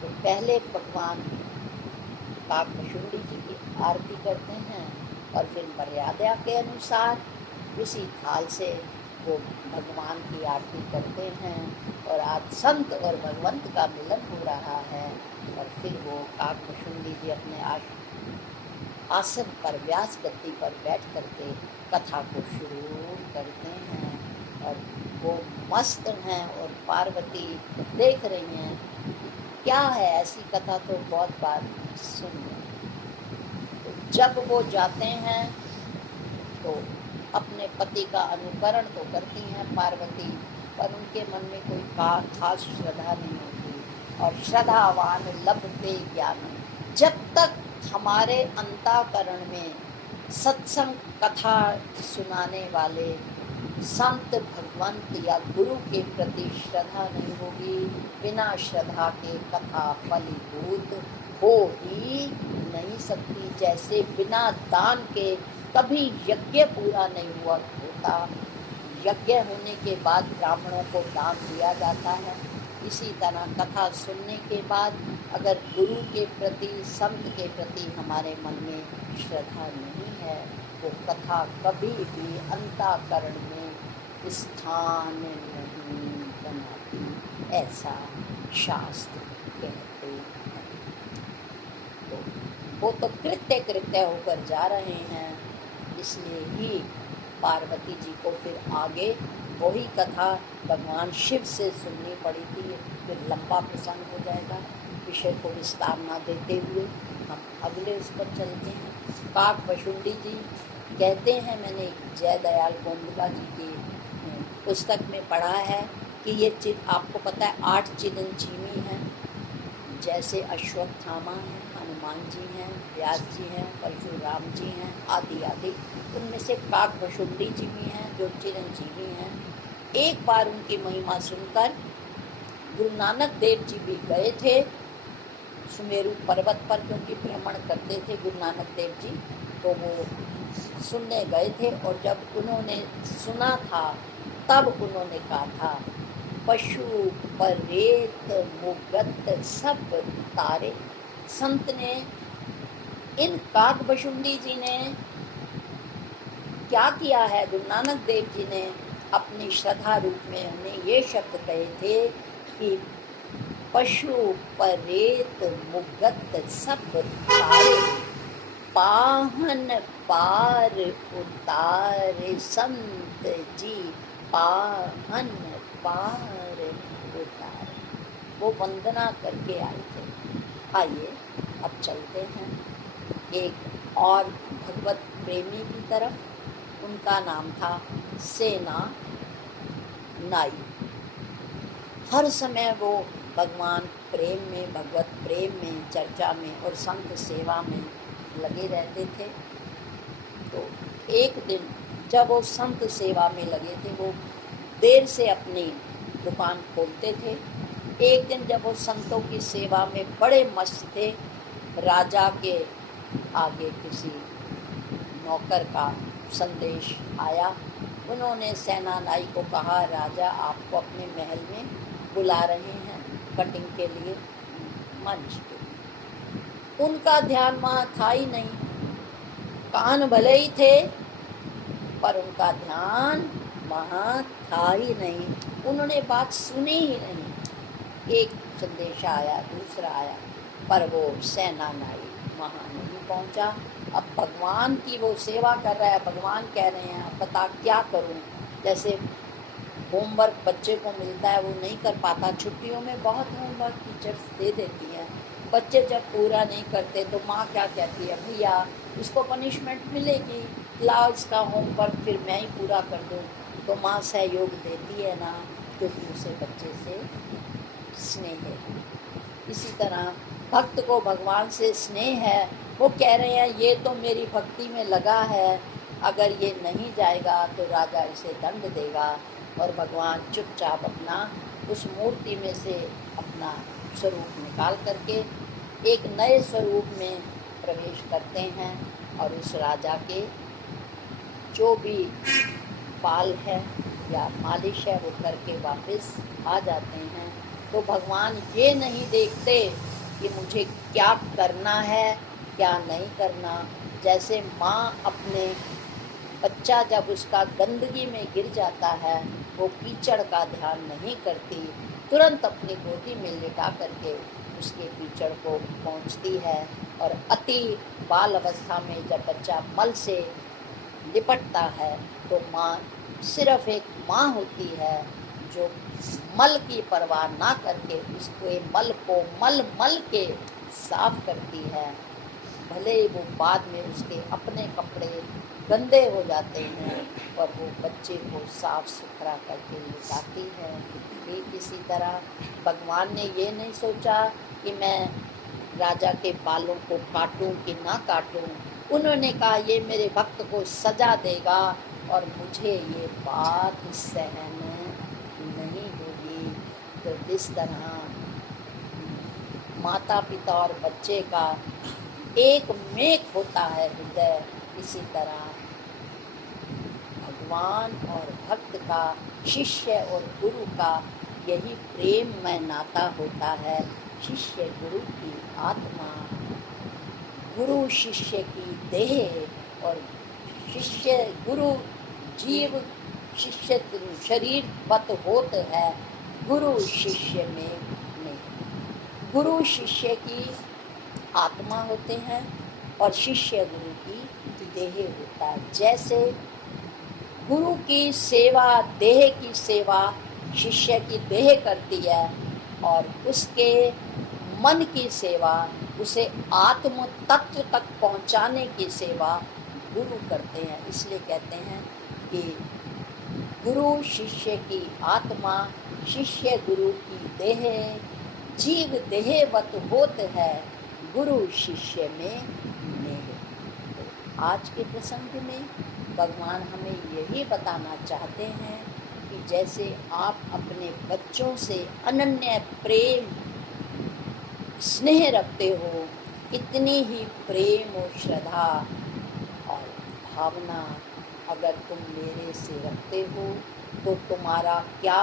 तो पहले भगवान काकभुशुंडी जी की आरती करते हैं और फिर मर्यादा के अनुसार उसी थाल से वो भगवान की आरती करते हैं। और आज संत और भगवंत का मिलन हो रहा है। और फिर वो काकभुशुंडी जी अपने आसन पर व्यास गद्दी पर बैठ करके कथा को शुरू करते हैं। और वो मस्त हैं और पार्वती देख रही हैं क्या है। ऐसी कथा तो बहुत बार सुनी। तो जब वो जाते हैं तो अपने पति का अनुकरण तो करती हैं पार्वती, पर उनके मन में कोई खास श्रद्धा नहीं होती। और श्रद्धावान लभते ज्ञान। जब तक हमारे अंतःकरण में सत्संग कथा सुनाने वाले संत भगवंत या गुरु के प्रति श्रद्धा नहीं होगी, बिना श्रद्धा के कथा फलीभूत हो ही नहीं सकती। जैसे बिना दान के कभी यज्ञ पूरा नहीं हुआ होता, यज्ञ होने के बाद ब्राह्मणों को दान दिया जाता है, इसी तरह कथा सुनने के बाद अगर गुरु के प्रति संत के प्रति हमारे मन में श्रद्धा नहीं है, वो कथा कभी भी अंतःकरण में स्थान नहीं बनाती, ऐसा शास्त्र कहते हैं। तो वो तो कृत्य कृत्य होकर जा रहे हैं, इसलिए ही पार्वती जी को फिर आगे वही कथा भगवान शिव से सुननी पड़ी थी। फिर लंबा प्रसंग हो जाएगा, विषय को विस्तार ना देते हुए हम अगले उस पर चलते हैं। काकभुशुंडी जी कहते हैं, मैंने जय दयाल गोंडका जी की पुस्तक में पढ़ा है कि ये आपको पता है 8 चिरंजीवी हैं। जैसे अश्वत्थामा हैं, हनुमान जी हैं, व्यास जी हैं, परशुराम जी हैं, आदि आदि। उनमें से काकभुशुंडी जी भी हैं जो चिरंजीवी हैं। एक बार उनकी महिमा सुनकर गुरु नानक देव जी भी गए थे सुमेरु पर्वत पर, क्योंकि भ्रमण करते थे गुरु नानक देव जी, तो वो सुनने गए थे। और जब उन्होंने सुना था तब उन्होंने कहा था, पशु परेत मुगत सब तारे। संत ने, इन काकभुशुंडी जी ने क्या किया है, गुरु नानक देव जी ने अपनी श्रद्धा रूप में उन्हें ये शब्द कहे थे कि पशु परेत मुगत सब तारे, पाहन पार उतारे संत जी, पाहन पार उतारे। वो वंदना करके आए थे। आइए अब चलते हैं एक और भगवत प्रेमी की तरफ। उनका नाम था सेना नाई। हर समय वो भगवान प्रेम में, भगवत प्रेम में, चर्चा में और संत सेवा में लगे रहते थे। तो एक दिन जब वो संत सेवा में लगे थे, वो देर से अपनी दुकान खोलते थे। एक दिन जब वो संतों की सेवा में बड़े मस्त थे, राजा के आगे किसी नौकर का संदेश आया। उन्होंने सेनानाई को कहा, राजा आपको अपने महल में बुला रहे हैं कटिंग के लिए, मंच पे। उनका ध्यान वहाँ था ही नहीं, कान भले ही थे पर उनका ध्यान वहाँ था ही नहीं, उन्होंने बात सुनी ही नहीं। एक संदेशा आया, दूसरा आया, पर वो सेनानाई वहाँ नहीं पहुँचा। अब भगवान की वो सेवा कर रहा है, भगवान कह रहे हैं बता क्या करूं। जैसे होमवर्क बच्चे को मिलता है वो नहीं कर पाता, छुट्टियों में बहुत होमवर्क टीचर्स दे देती हैं, बच्चे जब पूरा नहीं करते तो माँ क्या कहती है, भैया इसको पनिशमेंट मिलेगी, लाओ इसका होमवर्क फिर मैं ही पूरा कर दूँ। तो माँ सहयोग देती है ना, क्योंकि उसे बच्चे से स्नेह है। इसी तरह भक्त को भगवान से स्नेह है। वो कह रहे हैं ये तो मेरी भक्ति में लगा है, अगर ये नहीं जाएगा तो राजा इसे दंड देगा। और भगवान चुपचाप अपना उस मूर्ति में से अपना स्वरूप निकाल करके एक नए स्वरूप में प्रवेश करते हैं और उस राजा के जो भी पाल है या मालिश है वो करके वापस आ जाते हैं। तो भगवान ये नहीं देखते कि मुझे क्या करना है क्या नहीं करना। जैसे माँ अपने बच्चा जब उसका गंदगी में गिर जाता है वो कीचड़ का ध्यान नहीं करती, तुरंत अपनी गोदी में लिटा करके उसके कीचड़ को पहुँचती है। और अति बाल अवस्था में जब बच्चा मल से लिपटता है तो माँ सिर्फ एक माँ होती है जो मल की परवाह ना करके उसके मल को मल मल के साफ करती है। भले वो बाद में उसके अपने कपड़े गंदे हो जाते हैं और वो बच्चे को साफ सुथरा करके लिटाती है। ठीक इसी तरह भगवान ने ये नहीं सोचा कि मैं राजा के बालों को काटूं कि ना काटूं। उन्होंने कहा ये मेरे भक्त को सजा देगा और मुझे ये बात सहन नहीं होगी। तो जिस तरह माता पिता और बच्चे का एक मेक होता है हृदय, इसी तरह भगवान और भक्त का, शिष्य और गुरु का यही प्रेममय नाता होता है। शिष्य गुरु की आत्मा, गुरु शिष्य की देह और शिष्य गुरु जीव शिष्य शरीर वत होत है, गुरु शिष्य में नहीं। गुरु शिष्य की आत्मा होते हैं और शिष्य गुरु की देह होता है। जैसे गुरु की सेवा, देह की सेवा शिष्य की देह करती है और उसके मन की सेवा, उसे आत्म तत्व तक पहुंचाने की सेवा गुरु करते हैं। इसलिए कहते हैं कि गुरु शिष्य की आत्मा, शिष्य गुरु की देह, जीव देहवत होत है, गुरु शिष्य में नेह। आज के प्रसंग में भगवान हमें यही बताना चाहते हैं कि जैसे आप अपने बच्चों से अनन्य प्रेम स्नेह रखते हो, इतनी ही प्रेम और श्रद्धा और भावना अगर तुम मेरे से रखते हो तो तुम्हारा क्या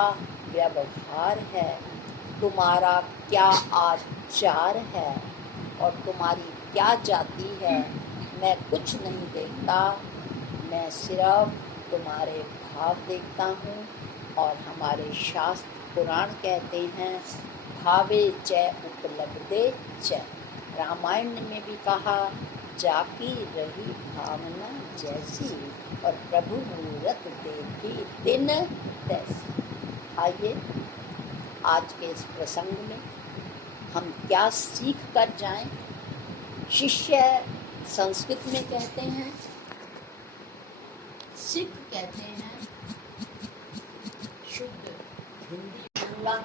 व्यवहार है, तुम्हारा क्या आचार है और तुम्हारी क्या जाति है, मैं कुछ नहीं देखता, मैं सिर्फ तुम्हारे भाव देखता हूँ। और हमारे शास्त्र पुराण कहते हैं भावे च उपलब्धे च। रामायण में भी कहा जाकी रही भावना जैसी और प्रभु मूरत देखी दिन तैसी। आइए आज के इस प्रसंग में हम क्या सीख कर जाएं। शिष्य संस्कृत में कहते हैं, सिख कहते हैं, शुद्ध हिंदी बांग्ला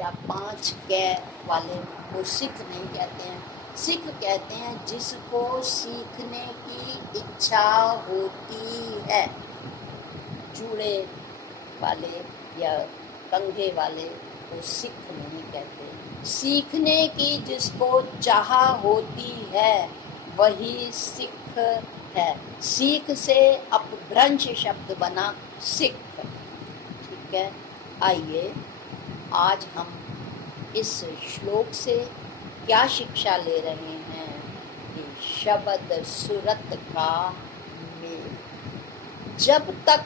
या 5 कै वाले को सिख नहीं कहते हैं। सिख कहते हैं जिसको सीखने की इच्छा होती है। जूड़े वाले या कंघे वाले को सिख नहीं कहते। सीखने की जिसको चाह होती है वही सिख है। सीख से अपभ्रंश शब्द बना सिख। ठीक है, आइए आज हम इस श्लोक से क्या शिक्षा ले रहे हैं कि शब्द सुरत का मेल। जब तक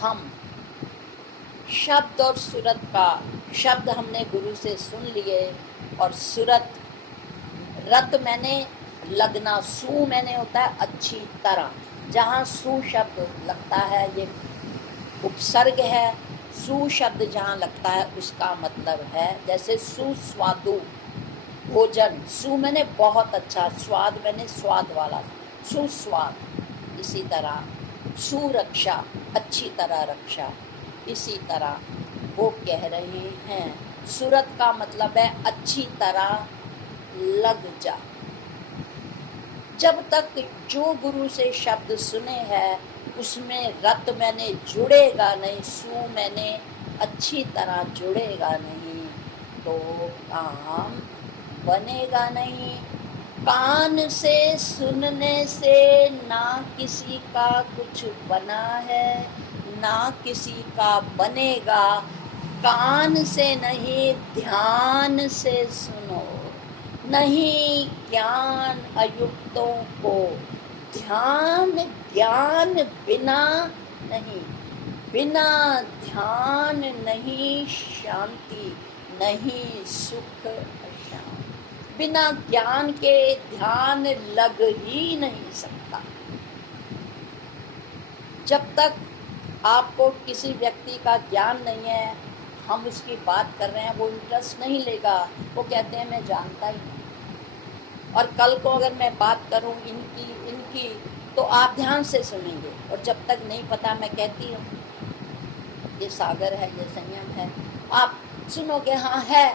हम शब्द और सुरत का, शब्द हमने गुरु से सुन लिए और सुरत, रत मैंने लगना, सु मैंने होता है अच्छी तरह। जहाँ सु शब्द लगता है ये उपसर्ग है, सु शब्द जहाँ लगता है उसका मतलब है जैसे सुस्वादु भोजन, सु मैंने बहुत अच्छा, स्वाद मैंने स्वाद वाला, सुस्वाद। इसी तरह सुरक्षा अच्छी तरह रक्षा। इसी तरह वो कह रहे हैं सुरत का मतलब है अच्छी तरह लग जा। जब तक जो गुरु से शब्द सुने हैं उसमें रत मैंने जुड़ेगा नहीं, सु मैंने अच्छी तरह जुड़ेगा नहीं तो काम बनेगा नहीं। कान से सुनने से ना किसी का कुछ बना है, ना किसी का बनेगा। कान से नहीं, ध्यान से सुनो। नहीं ज्ञान अयुक्तों को, ध्यान ज्ञान बिना नहीं, बिना ध्यान नहीं शांति, नहीं सुख अशांति। बिना ज्ञान के ध्यान लग ही नहीं सकता। जब तक आपको किसी व्यक्ति का ज्ञान नहीं है, हम उसकी बात कर रहे हैं, वो इंटरेस्ट नहीं लेगा। वो कहते हैं मैं जानता ही नहीं। और कल को अगर मैं बात करूं इनकी तो आप ध्यान से सुनेंगे। और जब तक नहीं पता, मैं कहती हूँ ये सागर है, ये संयम है, आप सुनोगे हाँ है।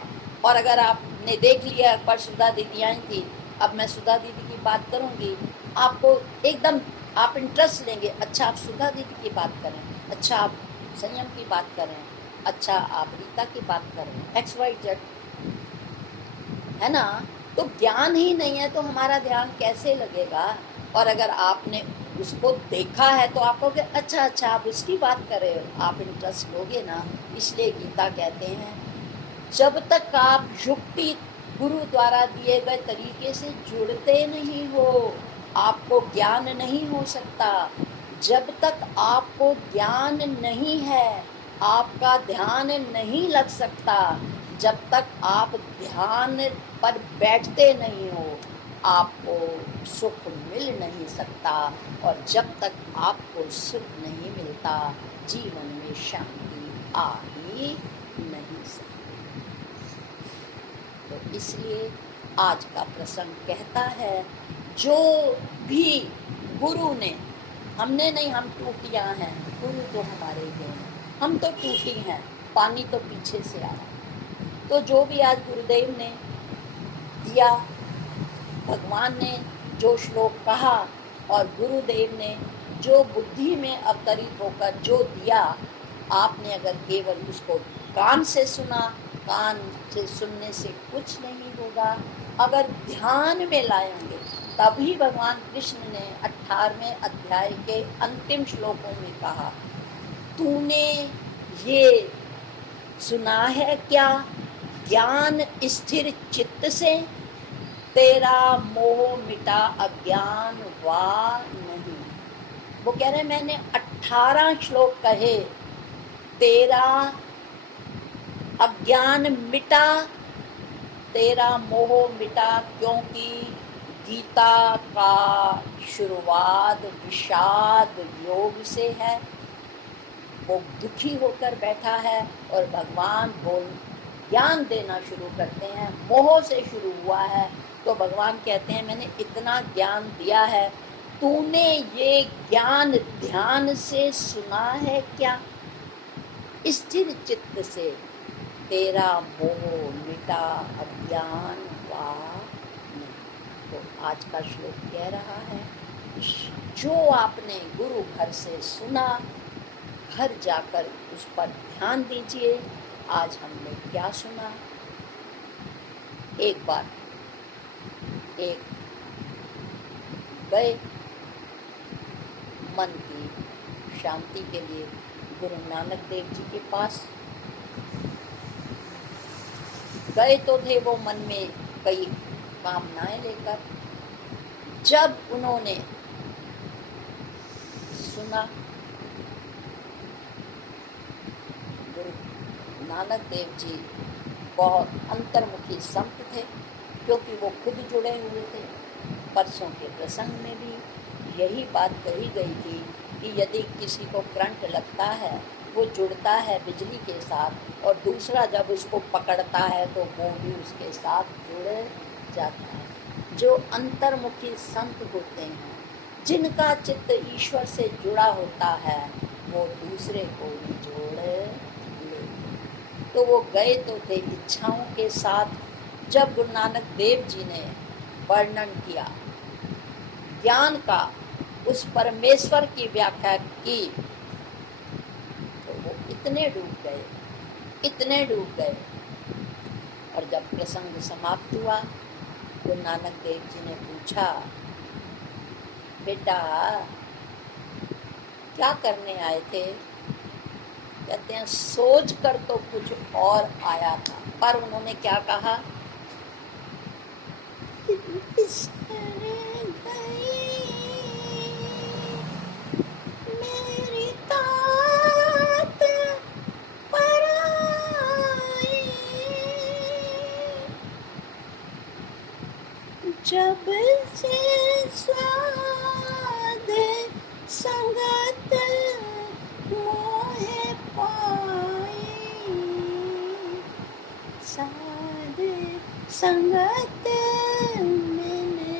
और अगर आपने देख लिया, एक बार सुधा दीदी आई थी, अब मैं सुधा दीदी की बात करूंगी, आपको एकदम आप इंटरेस्ट लेंगे। अच्छा आप सुधा दीदी की बात करें, अच्छा आप संयम की बात करें, अच्छा आप रीता की बात करें, XYZ, है ना। तो ज्ञान ही नहीं है तो हमारा ध्यान कैसे लगेगा। और अगर आपने उसको देखा है तो आप कहोगे अच्छा अच्छा आप उसकी बात कर रहे हो, आप इंटरेस्ट लोगे ना। इसलिए गीता कहते हैं जब तक आप युक्ति गुरु द्वारा दिए गए तरीके से जुड़ते नहीं हो, आपको ज्ञान नहीं हो सकता। जब तक आपको ज्ञान नहीं है, आपका ध्यान नहीं लग सकता। जब तक आप ध्यान पर बैठते नहीं हो, आपको सुख मिल नहीं सकता। और जब तक आपको सुख नहीं मिलता, जीवन में शांति आ ही नहीं सकती। तो इसलिए आज का प्रसंग कहता है, जो भी गुरु ने, हमने नहीं, हम टूटियां हैं, गुरु तो हमारे ही हैं, हम तो टूटी हैं, पानी तो पीछे से आ रहा है। तो जो भी आज गुरुदेव ने दिया, भगवान ने जो श्लोक कहा और गुरुदेव ने जो बुद्धि में अवतरित होकर जो दिया, आपने अगर केवल उसको कान से सुना, कान से सुनने से कुछ नहीं होगा। अगर ध्यान में लाएंगे तभी भगवान कृष्ण ने 18वें अध्याय के अंतिम श्लोकों में कहा, तूने ये सुना है क्या, ज्ञान स्थिर चित्त से तेरा मोह मिटा अज्ञान वा नहीं। वो कह रहे मैंने 18 श्लोक कहे, तेरा अज्ञान मिटा, तेरा मोह मिटा, क्योंकि गीता का शुरुआत विषाद योग से है। वो दुखी होकर बैठा है और भगवान बोल ज्ञान देना शुरू करते हैं, मोह से शुरू हुआ है। तो भगवान कहते हैं मैंने इतना ज्ञान दिया है, तूने ये ज्ञान ध्यान से सुना है क्या, स्थिर चित्त से तेरा मोह मिटा अज्ञान वा नहीं। तो आज का श्लोक कह रहा है, जो आपने गुरु घर से सुना, घर जाकर उस पर ध्यान दीजिए। आज हमने क्या सुना, एक बार एक गए मन की शांति के लिए गुरु नानक देव जी के पास गए तो थे वो मन में कई कामनाएं लेकर। जब उन्होंने सुना, गुरु नानक देव जी बहुत अंतर्मुखी संत थे, क्योंकि वो खुद जुड़े हुए थे। परसों के प्रसंग में भी यही बात कही गई थी कि यदि किसी को करंट लगता है, वो जुड़ता है बिजली के साथ, और दूसरा जब उसको पकड़ता है तो वो भी उसके साथ जुड़ जाता है। जो अंतर्मुखी संत होते हैं, जिनका चित्त ईश्वर से जुड़ा होता है, वो दूसरे को भी जोड़ लेते। तो वो गए तो थे इच्छाओं के साथ। जब गुरु नानक देव जी ने वर्णन किया ज्ञान का, उस परमेश्वर की व्याख्या की, तो वो इतने डूब गए, इतने डूब गए और जब प्रसंग समाप्त हुआ तो नानक देव जी ने पूछा, बेटा क्या करने आए थे? कहते हैं सोच कर तो कुछ और आया था, पर उन्होंने क्या कहा, मेरी तात पर आई, जब से स्वाद संगत मोहे पाई, साध संगत मैंने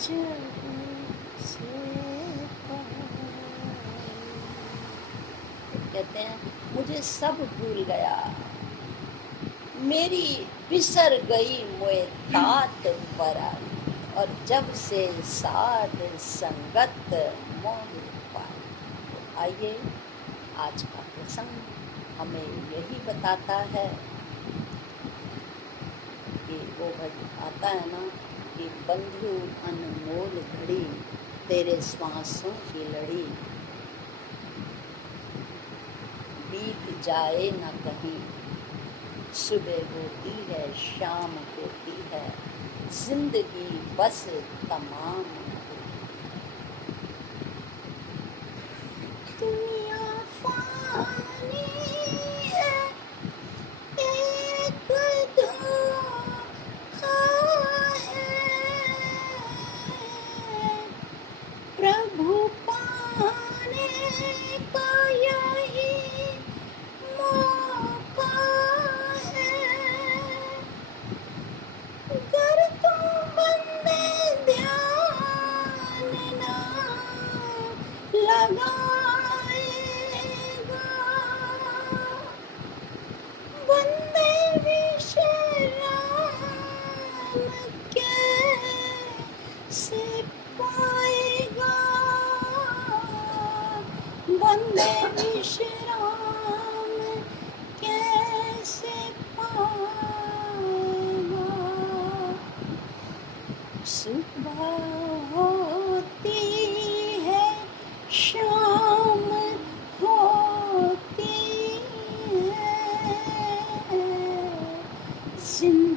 जब से पाई। कहते हैं मुझे सब भूल गया, मेरी बिसर गई मोए तात पर आई, और जब से साध संगत मोह पाई। तो आइए आज का प्रसंग हमें यही बताता है कि वो आता है ना कि बंधु अनमोल घड़ी, तेरे श्वासों की लड़ी, बीत जाए न कहीं, सुबह होती है शाम होती है, जिंदगी बस तमाम। दुनिया फानी है, एक धोखा है, प्रभु पाने का यही मौका है, गर तू बंदे ध्यान ना लगाएगा, बंदे विश्राम कैसे पाएगा, बंदे विश्राम कैसे पाएगा। सुबह होती है शाम होती है, जिंदगी